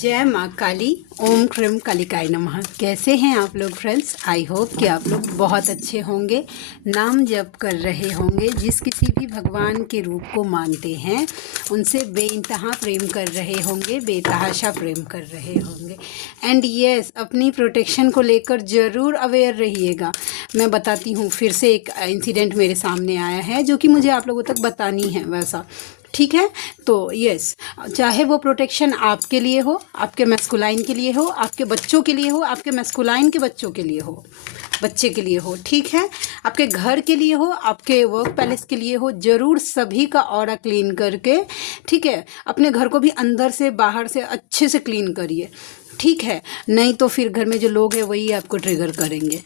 जय माँ काली। ओम क्रीम कालिकाय नमः। कैसे हैं आप लोग फ्रेंड्स? आई होप कि आप लोग बहुत अच्छे होंगे, नाम जप कर रहे होंगे, जिस किसी भी भगवान के रूप को मानते हैं उनसे बेइंतहा प्रेम कर रहे होंगे, बेतहाशा प्रेम कर रहे होंगे। एंड यस, अपनी प्रोटेक्शन को लेकर ज़रूर अवेयर रहिएगा। मैं बताती हूँ, फिर से एक इंसिडेंट मेरे सामने आया है जो कि मुझे आप लोगों तक बतानी है वैसा, ठीक है? तो यस, चाहे वो प्रोटेक्शन आपके लिए हो, आपके मैस्कुलाइन के लिए हो, आपके बच्चों के लिए हो, आपके मैस्कुलाइन के बच्चों के लिए हो, बच्चे के लिए हो, ठीक है, आपके घर के लिए हो, आपके वर्क पैलेस के लिए हो, ज़रूर सभी का ऑरा क्लीन करके, ठीक है, अपने घर को भी अंदर से बाहर से अच्छे से क्लीन करिए, ठीक है? नहीं तो फिर घर में जो लोग हैं वही आपको ट्रिगर करेंगे,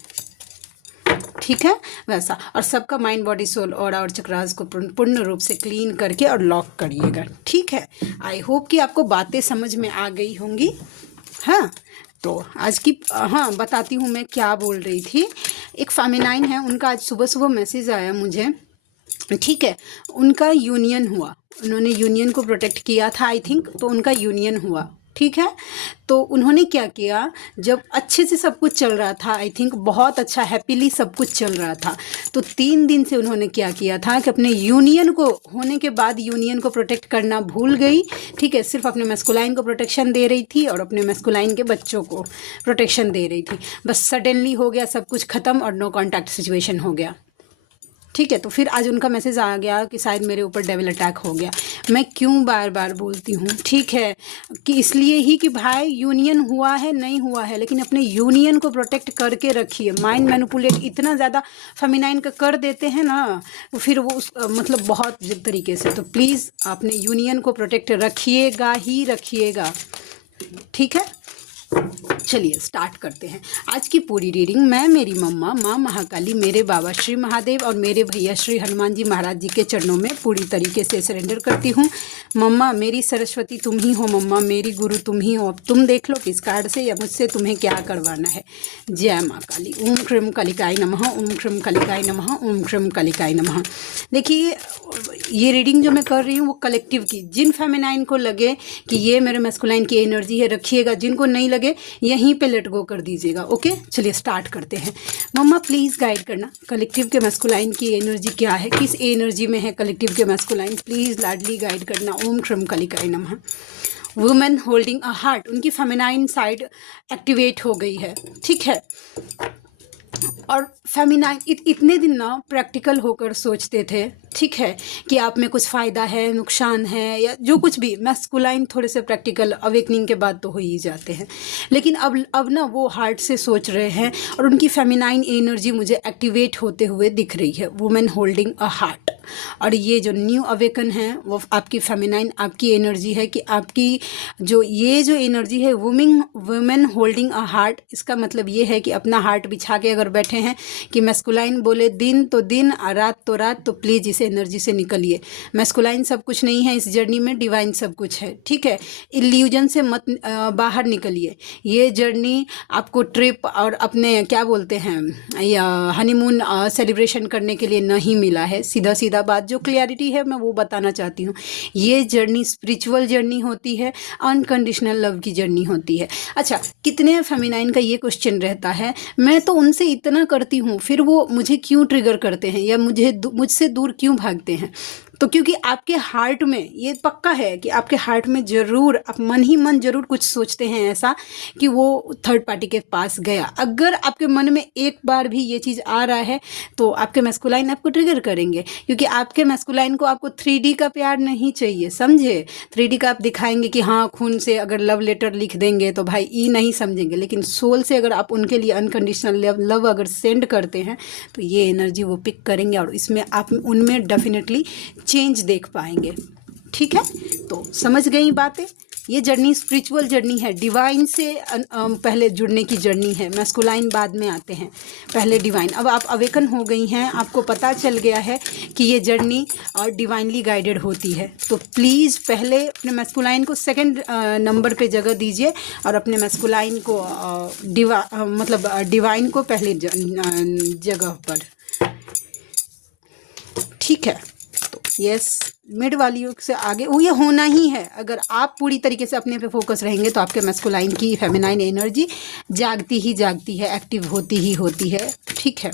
ठीक है वैसा। और सबका माइंड बॉडी सोल और चक्रास को पूर्ण रूप से क्लीन करके और लॉक करिएगा, ठीक है? आई होप कि आपको बातें समझ में आ गई होंगी। हाँ, तो आज की बताती हूँ मैं क्या बोल रही थी। एक फेमिनाइन है, उनका आज सुबह सुबह मैसेज आया मुझे, ठीक है? उनका यूनियन हुआ, उन्होंने यूनियन को प्रोटेक्ट किया था आई थिंक, तो उनका यूनियन हुआ, ठीक है? तो उन्होंने क्या किया, जब अच्छे से सब कुछ चल रहा था, आई थिंक बहुत अच्छा हैप्पीली सब कुछ चल रहा था, तो 3 दिन से उन्होंने क्या किया था कि अपने यूनियन को होने के बाद यूनियन को प्रोटेक्ट करना भूल गई, ठीक है? सिर्फ अपने मैस्कुलाइन को प्रोटेक्शन दे रही थी और अपने मैस्कुलाइन के बच्चों को प्रोटेक्शन दे रही थी। बस सडनली हो गया सब कुछ ख़त्म और नो कॉन्टैक्ट सिचुएशन हो गया, ठीक है? तो फिर आज उनका मैसेज आ गया कि शायद मेरे ऊपर डेविल अटैक हो गया। मैं क्यों बार बार बोलती हूँ, ठीक है, कि इसलिए ही कि भाई यूनियन हुआ है नहीं हुआ है, लेकिन अपने यूनियन को प्रोटेक्ट करके रखिए। माइंड मैनिपुलेट इतना ज़्यादा फेमिनाइन का कर देते हैं ना, फिर वो मतलब बहुत तरीके से। तो प्लीज़ अपने यूनियन को प्रोटेक्ट रखिएगा ही रखिएगा, ठीक है? चलिए स्टार्ट करते हैं आज की पूरी रीडिंग। मैं मेरी मम्मा माँ महाकाली, मेरे बाबा श्री महादेव और मेरे भैया श्री हनुमान जी महाराज जी के चरणों में पूरी तरीके से सरेंडर करती हूँ। मम्मा मेरी सरस्वती तुम ही हो, मम्मा मेरी गुरु तुम ही हो। अब तुम देख लो किस कार्ड से या मुझसे तुम्हें क्या करवाना है। जय माँ काली। ओम क्रीम कालिकाय नमः, ओम क्रीम कालिकाय नमः, ओम क्रीम कालिकाय नमः। देखिए, ये रीडिंग जो मैं कर रही हूँ वो कलेक्टिव की, जिन फेमिनाइन को लगे कि ये मेरे मैस्कुलाइन की एनर्जी है रखिएगा, जिनको नहीं लगे यहीं पे लेट गो कर दीजिएगा, ओके? चलिए स्टार्ट करते हैं। मम्मा प्लीज़ गाइड करना, कलेक्टिव के मैस्कुलाइन की एनर्जी क्या है, किस एनर्जी में है कलेक्टिव के मैस्कुलाइन, प्लीज़ लाडली गाइड करना। ओम क्रीम कालिकाय नमः। वुमेन होल्डिंग अ हार्ट, उनकी फेमिनाइन साइड एक्टिवेट हो गई है, ठीक है? और फेमिनाइन इतने दिन ना प्रैक्टिकल होकर सोचते थे, ठीक है, कि आप में कुछ फ़ायदा है, नुकसान है, या जो कुछ भी। मैस्कुलाइन थोड़े से प्रैक्टिकल अवेकनिंग के बाद तो हो ही जाते हैं, लेकिन अब ना वो हार्ट से सोच रहे हैं और उनकी फेमिनाइन एनर्जी मुझे एक्टिवेट होते हुए दिख रही है। वुमेन होल्डिंग अ हार्ट, और ये जो न्यू अवेकन है वो आपकी फेमिनाइन, आपकी एनर्जी है कि आपकी जो एनर्जी है वुमेन होल्डिंग अ हार्ट, इसका मतलब ये है कि अपना हार्ट बिछा के अगर बैठे हैं कि मैस्कुलाइन बोले दिन तो दिन और रात तो रात, तो प्लीज़ इस एनर्जी से निकलिए। मैस्कुलाइन सब कुछ नहीं है इस जर्नी में, डिवाइन सब कुछ है, ठीक है? इल्यूजन से मत बाहर निकलिए। ये जर्नी आपको ट्रिप और अपने क्या बोलते हैं या हनीमून सेलिब्रेशन करने के लिए नहीं मिला है। सीधा सीधा बात, जो क्लियरिटी है मैं वो बताना चाहती हूँ। ये जर्नी स्पिरिचुअल जर्नी होती है, अनकंडीशनल लव की जर्नी होती है। अच्छा, कितने फेमिनाइन का ये क्वेश्चन रहता है, मैं तो उनसे इतना करती हूँ फिर वो मुझे क्यों ट्रिगर करते हैं या मुझसे दूर क्यों भागते हैं? तो क्योंकि आपके हार्ट में ये पक्का है कि आपके हार्ट में ज़रूर, आप मन ही मन ज़रूर कुछ सोचते हैं ऐसा कि वो थर्ड पार्टी के पास गया। अगर आपके मन में एक बार भी ये चीज़ आ रहा है तो आपके मैस्कुलाइन आपको ट्रिगर करेंगे, क्योंकि आपके मैस्कुलाइन को आपको 3D का प्यार नहीं चाहिए, समझे? 3D का आप दिखाएंगे कि हाँ खून से अगर लव लेटर लिख देंगे तो भाई ई नहीं समझेंगे, लेकिन सोल से अगर आप उनके लिए अनकंडीशनल लव अगर सेंड करते हैं तो ये एनर्जी वो पिक करेंगे और इसमें आप उनमें डेफिनेटली चेंज देख पाएंगे, ठीक है? तो समझ गई बातें? ये जर्नी स्पिरिचुअल जर्नी है, डिवाइन से पहले जुड़ने की जर्नी है। मैस्कुलाइन बाद में आते हैं, पहले डिवाइन। अब आप अवेकन हो गई हैं, आपको पता चल गया है कि ये जर्नी डिवाइनली गाइडेड होती है, तो प्लीज़ पहले अपने मैस्कुलाइन को सेकंड नंबर पे जगह दीजिए और अपने मैस्कुलाइन को मतलब डिवाइन को पहले जगह पर, ठीक है? तो यस, मिड वालियों से आगे वो ये होना ही है। अगर आप पूरी तरीके से अपने पे फोकस रहेंगे तो आपके मैस्कुलाइन की फेमिनाइन एनर्जी जागती है, एक्टिव होती है। ठीक है।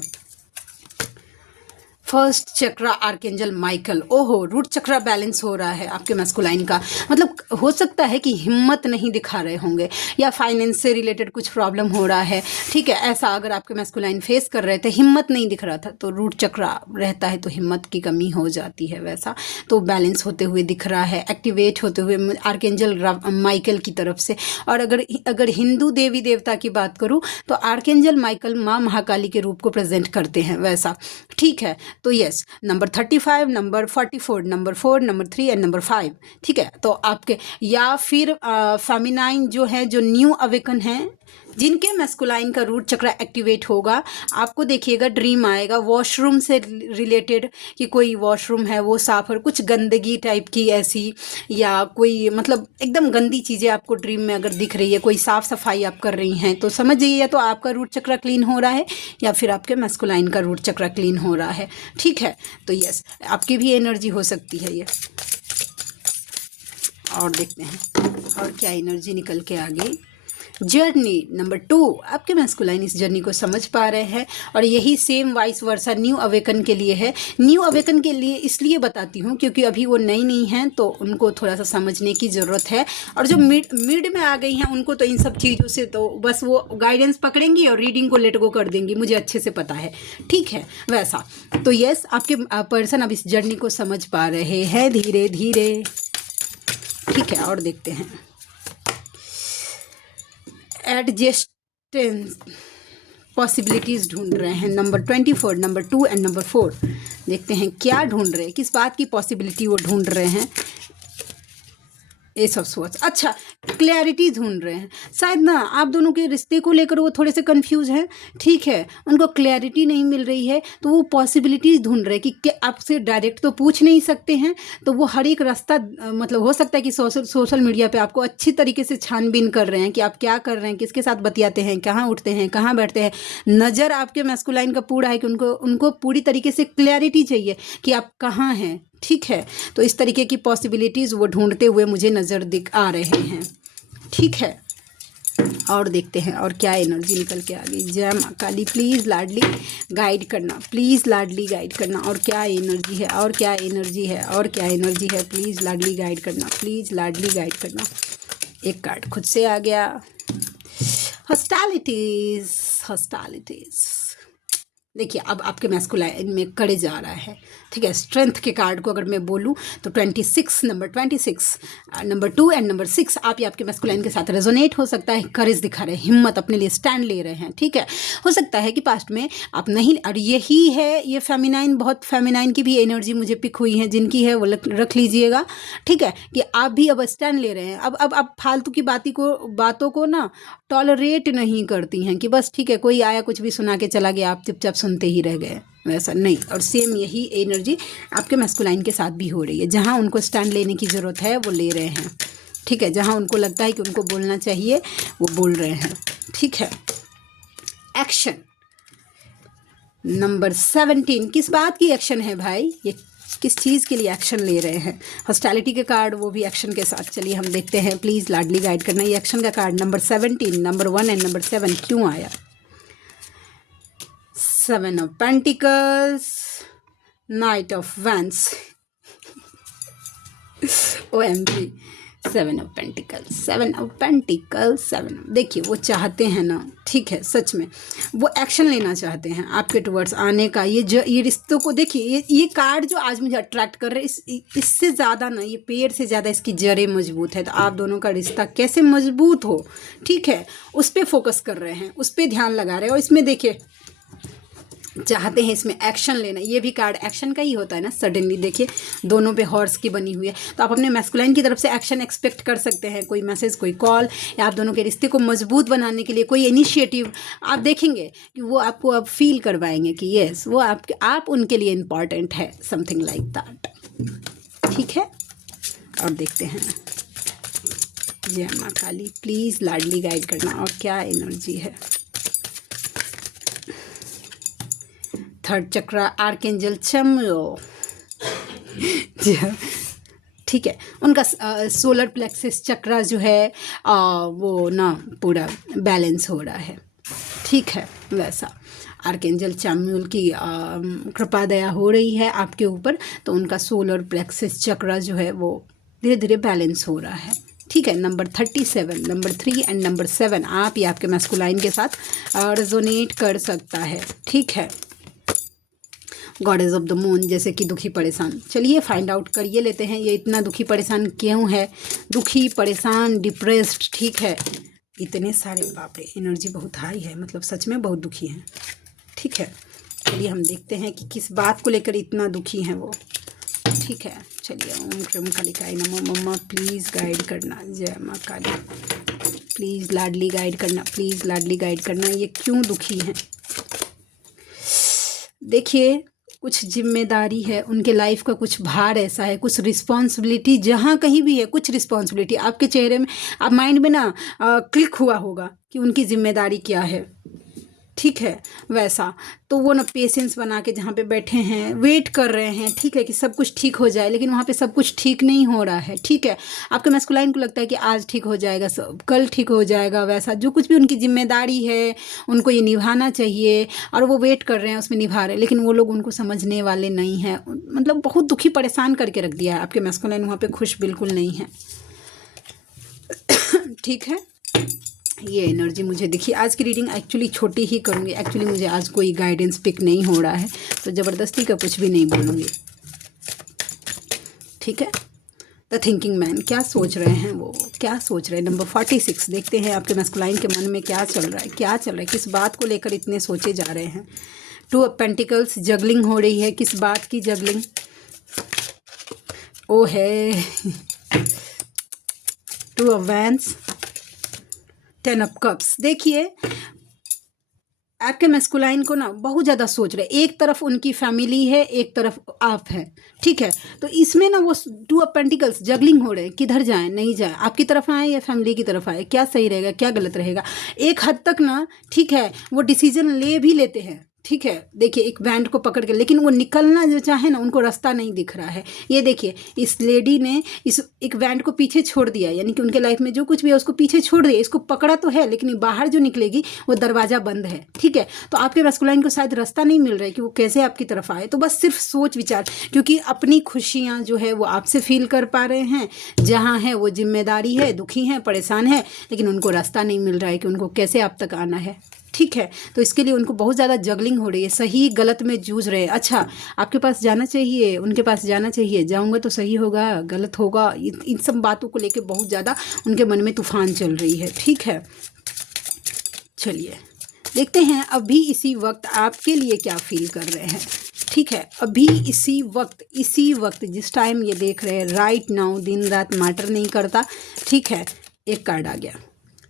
फर्स्ट चक्रा आर्केंजल माइकल, ओहो, रूट चक्रा बैलेंस हो रहा है आपके मैस्कुलाइन का। मतलब हो सकता है कि हिम्मत नहीं दिखा रहे होंगे या फाइनेंस से रिलेटेड कुछ प्रॉब्लम हो रहा है। ठीक है, ऐसा अगर आपके मैस्कुलाइन फेस कर रहे थे, हिम्मत नहीं दिख रहा था, तो रूट चक्रा रहता है तो हिम्मत की कमी हो जाती है। वैसा तो बैलेंस होते हुए दिख रहा है, एक्टिवेट होते हुए आर्केंजल माइकल की तरफ से। और अगर हिंदू देवी देवता की बात करूँ तो आर्केंजल माइकल माँ महाकाली के रूप को प्रेजेंट करते हैं वैसा। ठीक है, तो yes, number 35, number 44, number 4, number 3 and number 5। ठीक है, तो आपके या फिर फेमिनाइन जो है, जो न्यू अवेकन है, जिनके मैस्कुलाइन का रूट चक्र एक्टिवेट होगा, आपको देखिएगा ड्रीम आएगा वॉशरूम से रिलेटेड, कि कोई वॉशरूम है वो साफ और कुछ गंदगी टाइप की ऐसी, या कोई मतलब एकदम गंदी चीज़ें आपको ड्रीम में अगर दिख रही है, कोई साफ सफाई आप कर रही हैं, तो समझ जाइए या तो आपका रूट चक्र क्लीन हो रहा है या फिर आपके मैस्कुलाइन का रूट चक्र क्लीन हो रहा है। ठीक है, तो यस, आपकी भी एनर्जी हो सकती है ये। और देखते हैं और क्या एनर्जी निकल के आ गई। जर्नी नंबर 2, आपके मैस्कुलाइन इस जर्नी को समझ पा रहे हैं, और यही same vice versa new awaken के लिए है। न्यू अवेकन के लिए इसलिए बताती हूँ क्योंकि अभी वो नई नहीं हैं, तो उनको थोड़ा सा समझने की ज़रूरत है। और जो मिड में आ गई हैं, उनको तो इन सब चीज़ों से तो बस वो गाइडेंस पकड़ेंगी और रीडिंग को लेट गो कर देंगी, मुझे अच्छे से पता है। ठीक है, वैसा तो यस, आपके पर्सन अब इस जर्नी को समझ पा रहे हैं धीरे धीरे। ठीक है, और देखते हैं एडजस्टेंस पॉसिबिलिटीज़ ढूंढ रहे हैं। Number 24, number 2 and number 4। देखते हैं क्या ढूंढ रहे हैं, किस बात की पॉसिबिलिटी वो ढूंढ रहे हैं। एस ऑफ स्वॉर्ड्स, अच्छा, क्लैरिटी ढूंढ रहे हैं शायद ना, आप दोनों के रिश्ते को लेकर वो थोड़े से कंफ्यूज हैं। ठीक है, उनको क्लैरिटी नहीं मिल रही है, तो वो पॉसिबिलिटीज़ ढूंढ रहे हैं कि आपसे डायरेक्ट तो पूछ नहीं सकते हैं, तो वो हर एक रास्ता मतलब हो सकता है कि सोशल मीडिया पे आपको अच्छी तरीके से छानबीन कर रहे हैं कि आप क्या कर रहे हैं, किसके साथ बतियाते हैं, कहाँ उठते हैं, कहाँ बैठते हैं। नज़र आपके मैस्कुलाइन का पूरा है कि उनको पूरी तरीके से क्लैरिटी चाहिए कि आप कहाँ हैं। ठीक है, तो इस तरीके की पॉसिबिलिटीज़ वो ढूंढते हुए मुझे नज़र दिख आ रहे हैं। ठीक है, और देखते हैं और क्या एनर्जी निकल के आ गई। जय माँ काली, प्लीज़ लाडली गाइड करना, प्लीज़ लाडली गाइड करना। और क्या एनर्जी है, और क्या एनर्जी है, और क्या एनर्जी है, प्लीज़ लाडली गाइड करना, प्लीज़ लाडली गाइड करना। एक कार्ड खुद से आ गया, हॉस्टालिटीज़। देखिए, अब आपके मैस्कुलाइन में करेज आ रहा है। ठीक है, स्ट्रेंथ के कार्ड को अगर मैं बोलूँ तो 26, नंबर 26, नंबर 2 एंड नंबर 6 आप ये आपके मैस्कुलाइन के साथ रेजोनेट हो सकता है। करेज दिखा रहे हैं, हिम्मत, अपने लिए स्टैंड ले रहे हैं। ठीक है, हो सकता है कि पास्ट में आप नहीं, और यही है ये फेमिनाइन, बहुत फेमिनाइन की भी एनर्जी मुझे पिक हुई है, जिनकी है वो रख लीजिएगा। ठीक है, कि आप भी अब स्टैंड ले रहे हैं। अब आप फालतू की बातों को ना टॉलरेट नहीं करती हैं कि बस ठीक है, कोई आया कुछ भी सुना के चला गया, आप चुपचाप सुनते ही रह गए, वैसा नहीं। और सेम यही एनर्जी आपके मैस्कुलाइन के साथ भी हो रही है। जहाँ उनको स्टैंड लेने की ज़रूरत है वो ले रहे हैं। ठीक है, जहाँ उनको लगता है कि उनको बोलना चाहिए वो बोल रहे हैं। ठीक है, एक्शन नंबर 17, किस बात की एक्शन है भाई, ये किस चीज़ के लिए एक्शन ले रहे हैं। हॉस्टैलिटी के कार्ड, वो भी एक्शन के साथ। चलिए हम देखते हैं, प्लीज़ लाडली गाइड करना। ये एक्शन का card number 17, number 1 and number 7 क्यों आया। 7 of pentacles, night of vents, OMG, 7 of pentacles, 7 of pentacles, 7। देखिए, वो चाहते हैं ना, ठीक है, सच में वो एक्शन लेना चाहते हैं आपके टुवर्ड्स आने का। ये रिश्तों को देखिए, ये कार्ड जो आज मुझे अट्रैक्ट कर रहे हैं, इससे ज़्यादा ना, ये पेड़ से ज़्यादा इसकी जड़ें मजबूत है। तो आप दोनों का रिश्ता कैसे मजबूत हो, ठीक है, उस पर फोकस कर रहे हैं, उस पर ध्यान लगा रहे हैं। और इसमें देखिए, चाहते हैं इसमें एक्शन लेना। ये भी कार्ड एक्शन का ही होता है ना। सडनली देखिए, दोनों पे हॉर्स की बनी हुई है, तो आप अपने मैस्कुलाइन की तरफ से एक्शन एक्सपेक्ट कर सकते हैं। कोई मैसेज, कोई कॉल, या आप दोनों के रिश्ते को मजबूत बनाने के लिए कोई इनिशिएटिव आप देखेंगे कि वो आपको अब फील करवाएंगे कि येस, वो आप उनके लिए इम्पॉर्टेंट है, समथिंग लाइक दैट। ठीक है, और देखते हैं, जय माँ काली, प्लीज़ लाडली गाइड करना। और क्या एनर्जी है। थर्ड चक्रा आर्केंजल चमयो, ठीक है, उनका सोलर प्लेक्सस चक्रा जो है वो ना पूरा बैलेंस हो रहा है। ठीक है, वैसा आर्कएंजल चामुएल की कृपा दया हो रही है आपके ऊपर, तो उनका सोलर प्लेक्सस चक्रा जो है वो धीरे धीरे बैलेंस हो रहा है। ठीक है, नंबर 37, नंबर 3 एंड नंबर 7 आप या आपके मैस्कुलाइन के साथ रेजोनेट कर सकता है। ठीक है, गॉडेस ऑफ द मून, जैसे कि दुखी परेशान। चलिए फाइंड आउट करिए लेते हैं ये इतना दुखी परेशान क्यों है, दुखी परेशान डिप्रेस्ड। ठीक है, इतने सारे, बाप रे, एनर्जी बहुत हाई है, मतलब सच में बहुत दुखी हैं। ठीक है, चलिए हम देखते हैं कि किस बात को लेकर इतना दुखी हैं वो। ठीक है, चलिए ओम क्रम कालिकाय नमः। मम्मा प्लीज़ गाइड करना, जय माँ काली, प्लीज़ लाडली गाइड करना, प्लीज़ लाडली गाइड करना, ये क्यों दुखी हैं। देखिए, कुछ जिम्मेदारी है उनके लाइफ का, कुछ भार ऐसा है, कुछ रिस्पॉन्सिबिलिटी, जहाँ कहीं भी है कुछ रिस्पॉन्सिबिलिटी आपके चेहरे में, आप माइंड में ना क्लिक हुआ होगा कि उनकी जिम्मेदारी क्या है। ठीक है, वैसा तो वो ना पेशेंस बना के जहाँ पे बैठे हैं वेट कर रहे हैं। ठीक है, कि सब कुछ ठीक हो जाए, लेकिन वहाँ पे सब कुछ ठीक नहीं हो रहा है। ठीक है, आपके मैस्कुलाइन को लगता है कि आज ठीक हो जाएगा, सब कल ठीक हो जाएगा, वैसा जो कुछ भी उनकी जिम्मेदारी है उनको ये निभाना चाहिए और वो वेट कर रहे हैं, उसमें निभा रहे हैं, लेकिन वो लोग उनको समझने वाले नहीं हैं। मतलब बहुत दुखी परेशान करके रख दिया है आपके मैस्कुलाइन, वहाँ पर खुश बिल्कुल नहीं है। ठीक है, ये एनर्जी मुझे दिखी। आज की रीडिंग एक्चुअली छोटी ही करूँगी, एक्चुअली मुझे आज कोई गाइडेंस पिक नहीं हो रहा है, तो ज़बरदस्ती का कुछ भी नहीं बोलूँगी। ठीक है, द थिंकिंग मैन, क्या सोच रहे हैं वो, क्या सोच रहे हैं। नंबर 46 देखते हैं आपके मैस्कुलाइन के मन में क्या चल रहा है, क्या चल रहा है, किस बात को लेकर इतने सोचे जा रहे हैं। 2 ऑफ पेंटिकल्स, जगलिंग हो रही है, किस बात की जगलिंग। ओ है 2 ऑफ वैंड्स, 10 ऑफ कप्स। देखिए, आपके मैस्कुलाइन को ना बहुत ज़्यादा सोच रहे, एक तरफ उनकी फैमिली है, एक तरफ आप हैं। ठीक है, तो इसमें ना वो 2 ऑफ पेंटिकल्स जगलिंग हो रहे हैं, किधर जाएं नहीं जाएं, आपकी तरफ आए या फैमिली की तरफ आए, क्या सही रहेगा क्या गलत रहेगा। एक हद तक ना, ठीक है, वो डिसीजन ले भी लेते हैं। ठीक है, देखिए एक बैंड को पकड़ के, लेकिन वो निकलना जो चाहे ना, उनको रास्ता नहीं दिख रहा है। ये देखिए, इस लेडी ने इस एक बैंड को पीछे छोड़ दिया, यानी कि उनके लाइफ में जो कुछ भी है उसको पीछे छोड़ दिया, इसको पकड़ा तो है, लेकिन बाहर जो निकलेगी वो दरवाज़ा बंद है। ठीक है, तो आपके मैस्कुलाइन को शायद रास्ता नहीं मिल रहा है कि वो कैसे आपकी तरफ आए, तो बस सिर्फ सोच विचार, क्योंकि अपनी खुशियाँ जो है वो आपसे फील कर पा रहे हैं, जहाँ है वो जिम्मेदारी है, दुखी हैं, परेशान है, लेकिन उनको रास्ता नहीं मिल रहा है कि उनको कैसे आप तक आना है। ठीक है, तो इसके लिए उनको बहुत ज़्यादा जगलिंग हो रही है, सही गलत में जूझ रहे हैं। अच्छा, आपके पास जाना चाहिए, उनके पास जाना चाहिए, जाऊंगा तो सही होगा गलत होगा, इन सब बातों को लेके बहुत ज़्यादा उनके मन में तूफान चल रही है। ठीक है, चलिए देखते हैं अभी इसी वक्त आपके लिए क्या फील कर रहे हैं। ठीक है, अभी इसी वक्त जिस टाइम ये देख रहे हैं, राइट नाउ, दिन रात मैटर नहीं करता। ठीक है, एक कार्ड आ गया,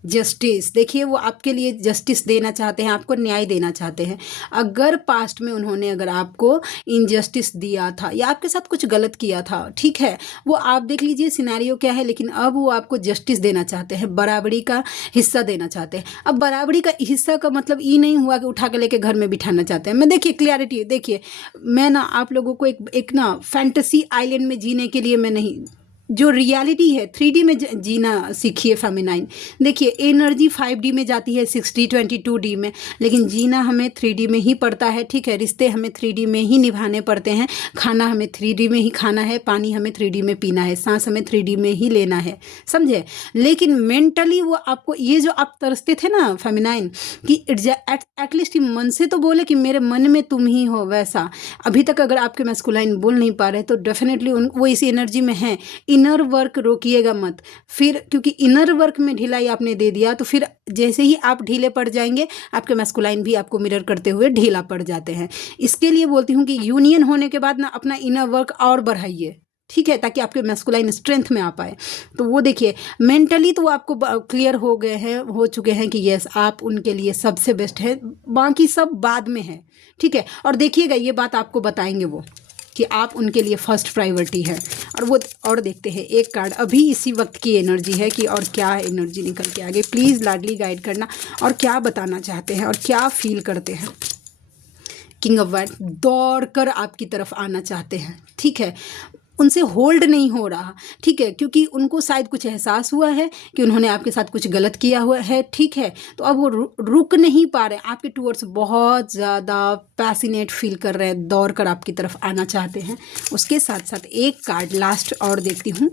जस्टिस। देखिए, वो आपके लिए जस्टिस देना चाहते हैं, आपको न्याय देना चाहते हैं। अगर पास्ट में उन्होंने अगर आपको इनजस्टिस दिया था या आपके साथ कुछ गलत किया था, ठीक है, वो आप देख लीजिए सिनेरियो क्या है, लेकिन अब वो आपको जस्टिस देना चाहते हैं, बराबरी का हिस्सा देना चाहते हैं। अब बराबरी का हिस्सा का मतलब ये नहीं हुआ कि उठा के लेके घर में बिठाना चाहते हैं। मैं देखिए क्लियरिटी, देखिए मैं ना आप लोगों को एक ना फैंटेसी आइलैंड में जीने के लिए मैं नहीं, जो रियलिटी है 3D में जीना सीखिए फेमिनाइन। देखिए एनर्जी 5D में जाती है, 6D 22D में, लेकिन जीना हमें 3D में ही पड़ता है। ठीक है, रिश्ते हमें 3D में ही निभाने पड़ते हैं, खाना हमें 3D में ही खाना है, पानी हमें 3D में पीना है, सांस हमें 3D में ही लेना है, समझे। लेकिन मेंटली वो आपको, ये जो आप तरसते थे ना फेमिनाइन कि एटलीस्ट मन से तो बोले कि मेरे मन में तुम ही हो, वैसा अभी तक अगर आपके मैस्कुलाइन बोल नहीं पा रहे तो डेफिनेटली वो इस एनर्जी में है। इनर वर्क रोकिएगा मत, फिर क्योंकि इनर वर्क में ढिलाई आपने दे दिया तो फिर जैसे ही आप ढीले पड़ जाएंगे, आपके मैस्कुलाइन भी आपको मिरर करते हुए ढीला पड़ जाते हैं। इसके लिए बोलती हूँ कि यूनियन होने के बाद ना अपना इनर वर्क और बढ़ाइए, ठीक है, ताकि आपके मैस्कुलाइन स्ट्रेंथ में आ पाए। तो वो देखिए मेंटली तो वो आपको क्लियर हो चुके हैं कि यस आप उनके लिए सबसे बेस्ट है, बाकी सब बाद में है। ठीक है, और देखिएगा ये बात आपको बताएंगे वो कि आप उनके लिए फर्स्ट प्रायोरिटी है। और देखते हैं एक कार्ड, अभी इसी वक्त की एनर्जी है कि और क्या एनर्जी निकल के आ गई। प्लीज़ लाडली गाइड करना, और क्या बताना चाहते हैं और क्या फील करते हैं। किंग ऑफ वाइट दौड़ कर आपकी तरफ आना चाहते हैं। ठीक है, उनसे होल्ड नहीं हो रहा, ठीक है, क्योंकि उनको शायद कुछ एहसास हुआ है कि उन्होंने आपके साथ कुछ गलत किया हुआ है, ठीक है, तो अब वो रुक नहीं पा रहे, आपके टूवर्ड्स बहुत ज़्यादा पैसिनेट फील कर रहे हैं, दौड़ कर आपकी तरफ आना चाहते हैं। उसके साथ साथ एक कार्ड लास्ट और देखती हूँ,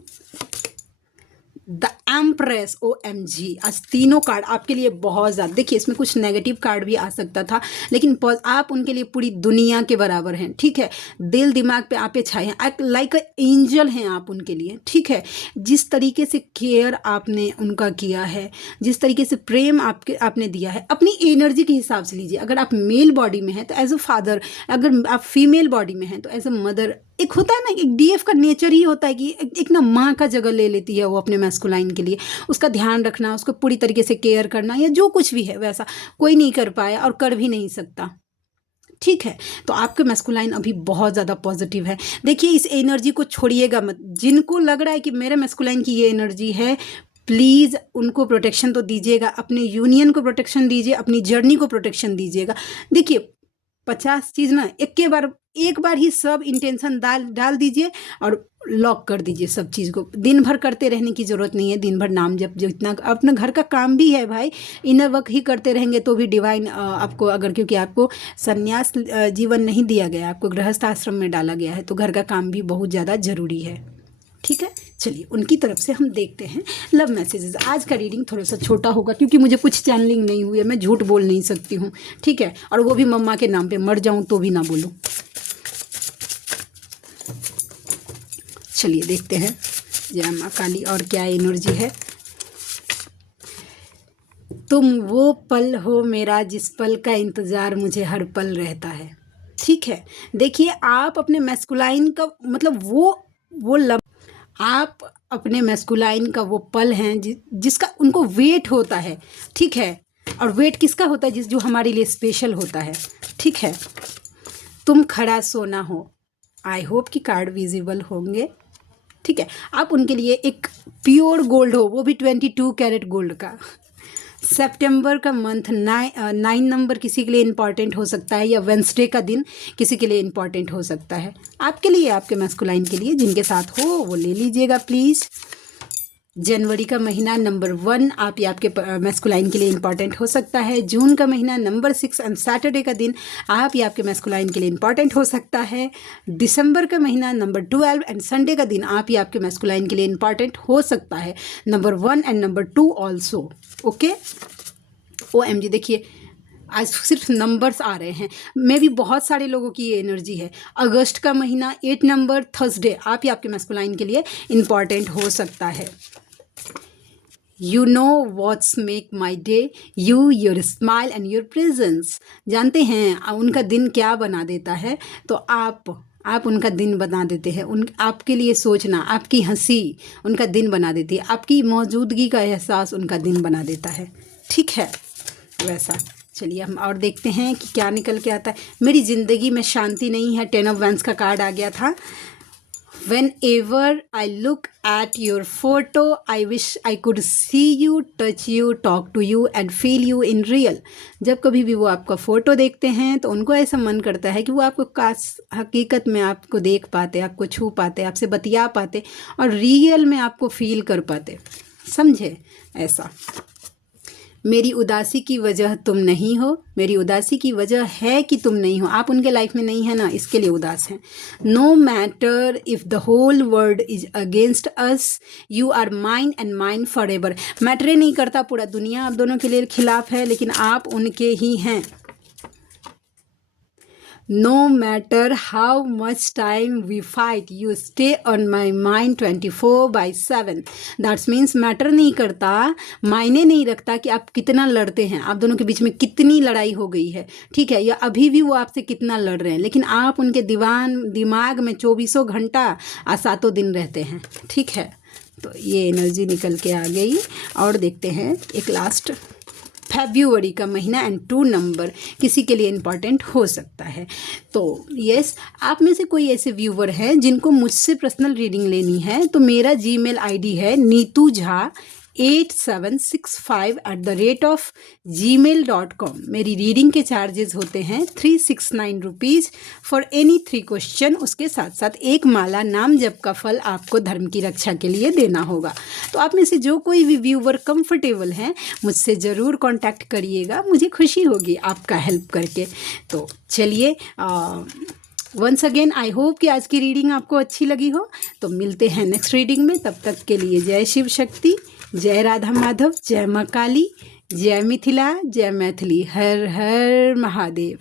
द एम्प्रेस, OMG, आज तीनों कार्ड आपके लिए बहुत ज़्यादा, देखिए इसमें कुछ नेगेटिव कार्ड भी आ सकता था, लेकिन आप उनके लिए पूरी दुनिया के बराबर हैं, ठीक है, दिल दिमाग पे आप छाए हैं, लाइक अ एंजल हैं आप उनके लिए, ठीक है। जिस तरीके से केयर आपने उनका किया है, जिस तरीके से प्रेम आपने दिया है, अपनी एनर्जी के हिसाब से लीजिए। अगर आप मेल बॉडी में हैं तो एज अ फादर, अगर आप फीमेल बॉडी में हैं तो एज अ मदर, एक होता है ना, एक DF का नेचर ही होता है कि एक ना माँ का जगह ले लेती है वो अपने मैस्कुलाइन के लिए, उसका ध्यान रखना, उसको पूरी तरीके से केयर करना, या जो कुछ भी है वैसा कोई नहीं कर पाया और कर भी नहीं सकता, ठीक है। तो आपके मैस्कुलाइन अभी बहुत ज़्यादा पॉजिटिव है। देखिए इस एनर्जी को छोड़िएगा मत। जिनको लग रहा है कि मेरे मैस्कुलाइन की ये एनर्जी है, प्लीज़ उनको प्रोटेक्शन तो दीजिएगा, अपने यूनियन को प्रोटेक्शन दीजिए, अपनी जर्नी को प्रोटेक्शन दीजिएगा। देखिए 50 चीज़ ना एक बार ही सब इंटेंशन डाल दीजिए और लॉक कर दीजिए सब चीज़ को। दिन भर करते रहने की ज़रूरत नहीं है, दिन भर नाम जप, जितना अपना घर का काम भी है भाई, इनर वर्क ही करते रहेंगे तो भी डिवाइन आपको, अगर क्योंकि आपको संन्यास जीवन नहीं दिया गया, आपको गृहस्थ आश्रम में डाला गया है, तो घर का काम भी बहुत ज़्यादा ज़रूरी है, ठीक है। चलिए उनकी तरफ से हम देखते हैं लव मैसेजेस। आज का रीडिंग थोड़ा सा छोटा होगा क्योंकि मुझे कुछ चैनलिंग नहीं हुई है, मैं झूठ बोल नहीं सकती हूँ, ठीक है, और वो भी मम्मा के नाम पे, मर जाऊँ तो भी ना बोलूँ। चलिए देखते हैं जय माँ काली और क्या एनर्जी है। तुम वो पल हो मेरा जिस पल का इंतज़ार मुझे हर पल रहता है, ठीक है। देखिए आप अपने मैस्कुलाइन का मतलब वो आप अपने मैस्कुलाइन का वो पल हैं जिसका उनको वेट होता है, ठीक है। और वेट किसका होता है? जो हमारे लिए स्पेशल होता है, ठीक है। तुम खड़ा सोना हो, आई होप कि कार्ड विजिबल होंगे, ठीक है। आप उनके लिए एक प्योर गोल्ड हो, वो भी 22 कैरेट गोल्ड का। सितंबर का मंथ 9 नंबर किसी के लिए इम्पॉर्टेंट हो सकता है, या वेंसडे का दिन किसी के लिए इम्पॉर्टेंट हो सकता है। आपके लिए, आपके मैस्कुलाइन के लिए, जिनके साथ हो वो ले लीजिएगा प्लीज़। जनवरी का महीना नंबर 1 आप या आपके मैस्कुलाइन के लिए इम्पॉर्टेंट हो सकता है। जून का महीना नंबर 6 एंड सैटरडे का दिन आप या आपके मैस्कुलाइन के लिए इम्पॉर्टेंट हो सकता है। दिसंबर का महीना नंबर 12 एंड संडे का दिन आप या आपके मैस्कुलाइन के लिए इम्पॉर्टेंट हो सकता है। Number 1 and number 2 also, okay. OMG, देखिए आज सिर्फ नंबर्स आ रहे हैं, मे भी बहुत सारे लोगों की ये एनर्जी है। अगस्त का महीना 8 नंबर थर्सडे आप या आपके मैस्कुलाइन के लिए इम्पॉर्टेंट हो सकता है। You know what's make my day? You, your smile and your presence. जानते हैं उनका दिन क्या बना देता है? तो आप उनका दिन बना देते हैं। आपके लिए सोचना, आपकी हंसी उनका दिन बना देती है, आपकी मौजूदगी का एहसास उनका दिन बना देता है, ठीक है वैसा। चलिए हम और देखते हैं कि क्या निकल के आता है। मेरी ज़िंदगी में शांति नहीं है, 10 ऑफ वैंस का कार्ड आ गया था। Whenever I look at your photo, I wish I could see you, touch you, talk to you and feel you in real. जब कभी भी वो आपका फ़ोटो देखते हैं तो उनको ऐसा मन करता है कि वो आपको काश हकीकत में आपको देख पाते, आपको छू पाते, आपसे बतिया पाते और रियल में आपको फील कर पाते, समझे ऐसा। मेरी उदासी की वजह तुम नहीं हो, मेरी उदासी की वजह है कि तुम नहीं हो, आप उनके लाइफ में नहीं है ना, इसके लिए उदास हैं। No matter if the whole world is against us, you are mine and mine forever. Matter नहीं करता, पूरा दुनिया आप दोनों के लिए खिलाफ है, लेकिन आप उनके ही हैं। No matter how much time we fight, you stay on my mind 24/7. That means matter नहीं करता, मायने नहीं रखता कि आप कितना लड़ते हैं, आप दोनों के बीच में कितनी लड़ाई हो गई है, ठीक है, या अभी भी वो आपसे कितना लड़ रहे हैं, लेकिन आप उनके दिमाग में 24 घंटा 7 दिन रहते हैं, ठीक है। तो ये एनर्जी निकल के आ गई। और देखते हैं एक लास्ट फरवरी का महीना एंड 2 नंबर किसी के लिए इम्पॉर्टेंट हो सकता है। तो यस, आप में से कोई ऐसे व्यूवर है जिनको मुझसे पर्सनल रीडिंग लेनी है तो मेरा जीमेल आईडी है neetujha 8765@gmail.com। मेरी रीडिंग के चार्जेस होते हैं 369 रुपीज़ फॉर एनी 3 क्वेश्चन। उसके साथ साथ एक माला नाम जप का फल आपको धर्म की रक्षा के लिए देना होगा। तो आप में से जो कोई भी व्यूवर कंफर्टेबल हैं मुझसे ज़रूर कांटेक्ट करिएगा, मुझे खुशी होगी आपका हेल्प करके। तो चलिए वंस अगेन आई होप कि आज की रीडिंग आपको अच्छी लगी हो। तो मिलते हैं नेक्स्ट रीडिंग में, तब तक के लिए जय शिव शक्ति, जय राधा माधव, जय माँ काली, जय मिथिला, जय मैथिली, हर हर महादेव।